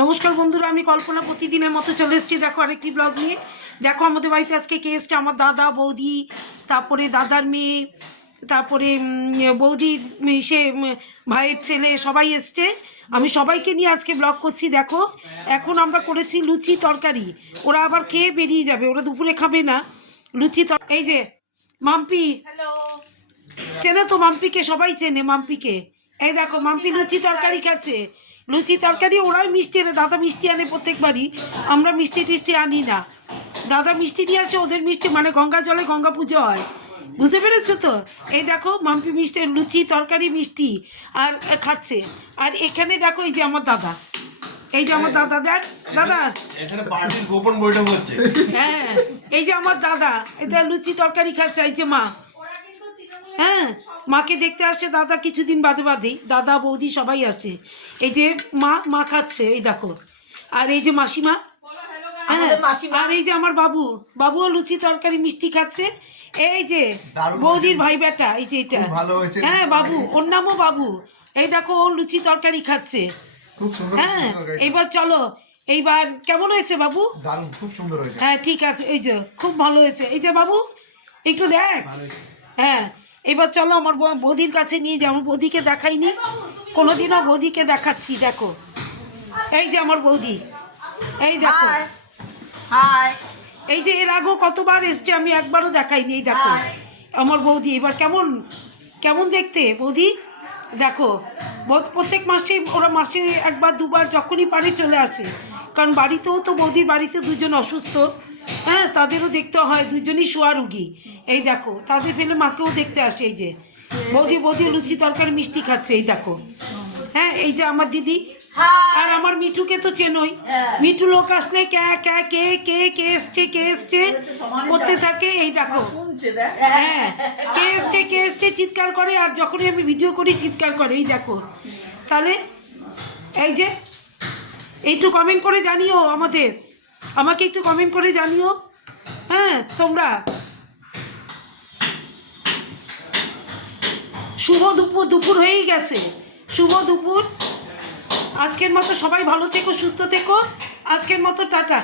নমস্কার বন্ধুরা, আমি কল্পনা প্রতিদিনের মতো চলে এসেছি। দেখো আরেকটি ব্লগ নিয়ে। দেখো আমাদের বাড়িতে আজকে কে এসছে, আমার দাদা, বৌদি, তারপরে দাদার মেয়ে, তারপরে বৌদির সে ভাইয়ের ছেলে, সবাই এসছে। আমি সবাইকে নিয়ে আজকে ব্লগ করছি। দেখো এখন আমরা করেছি লুচি তরকারি। ওরা আবার খেয়ে বেরিয়ে যাবে, ওরা দুপুরে খাবে না। লুচি এই যে মাম্পি, চেনে তো মাম্পিকে, সবাই চেনে মাম্পিকে। এই দেখো মাম্পি লুচি তরকারি খাচ্ছে। লুচি তরকারি, ওরাই মিষ্টি আনে, দাদা মিষ্টি আনে প্রত্যেকবারই। আমরা মিষ্টি টিষ্টি আনি না, দাদা মিষ্টি নিয়ে আসে। ওদের মিষ্টি মানে গঙ্গা জলে গঙ্গা পুজো হয়, বুঝতে পেরেছো তো? এই দেখো মাম্পি মিষ্টি লুচি তরকারি মিষ্টি আর খাচ্ছে। আর এখানে দেখো এই যে আমার দাদা, এই যে আমার দাদা, দেখ দাদা, এখানে পার্টির গোপন বৈঠক হচ্ছে। হ্যাঁ এই যে আমার দাদা, এটা লুচি তরকারি খাচ্ছে। এই যে মা, হ্যাঁ মাকে দেখতে আসছে দাদা কিছুদিন বাদে বাদেই, দাদা বৌদি সবাই আসে। এই যে মা খাচ্ছে, এই দেখো। আর এই যে মাসিমা, হ্যাঁ আর এই যে আমার বাবুও লুচি তরকারি মিষ্টি খাচ্ছে। এই যে বৌদির ভাই বেটা, এই যে এটা, হ্যাঁ বাবু, ওর নামও বাবু। এই দেখো ও লুচি তরকারি খাচ্ছে। হ্যাঁ এইবার চলো, এইবার কেমন হয়েছে বাবু? দারুণ, খুব সুন্দর হয়েছে। হ্যাঁ ঠিক আছে, এই যে খুব ভালো হয়েছে। এই যে বাবু একটু দেখ। হ্যাঁ এবার চলো আমার বৌদির কাছে নিয়ে যাও। বৌদিকে দেখাইনি কোনোদিনও, বৌদিকে দেখাচ্ছি। দেখো এই যে আমার বৌদি, এই দেখো, এই যে এর আগেও কতবার এসছে, আমি একবারও দেখাইনি। এই দেখো আমার বৌদি, এবার কেমন কেমন দেখতে বৌদি। দেখো প্রত্যেক মাসেই ওরা মাসে একবার দুবার যখনই পারে চলে আসে, কারণ বাড়িতেও তো বৌদির বাড়িতে দুজন অসুস্থ, হ্যাঁ তাদেরও দেখতে হয়, দুজনই শোয়া রুগী। এই দেখো তাদের ফেলে মাকেও দেখতে আসে। এই যে বৌদি লুচি তরকারি মিষ্টি খাচ্ছে। এই দেখো, হ্যাঁ এই যে আমার দিদি, আর আমার মিঠুকে তো চেনোই। মিঠু লোক আসলে কে এসছে করতে থাকে। এই দেখো, হ্যাঁ কে এসছে চিৎকার করে, আর যখনই আমি ভিডিও করি চিৎকার করে। এই দেখো, তাহলে এই যে একটু কমেন্ট করে জানিও আমাকে একটু কমেন্ট করে জানিও। হ্যাঁ তোমরা শুভ দুপুর হয়েই গেছে, শুভ দুপুর। আজকের মতো সবাই ভালো থেকো, সুস্থ থেকো। আজকের মতো টাটা।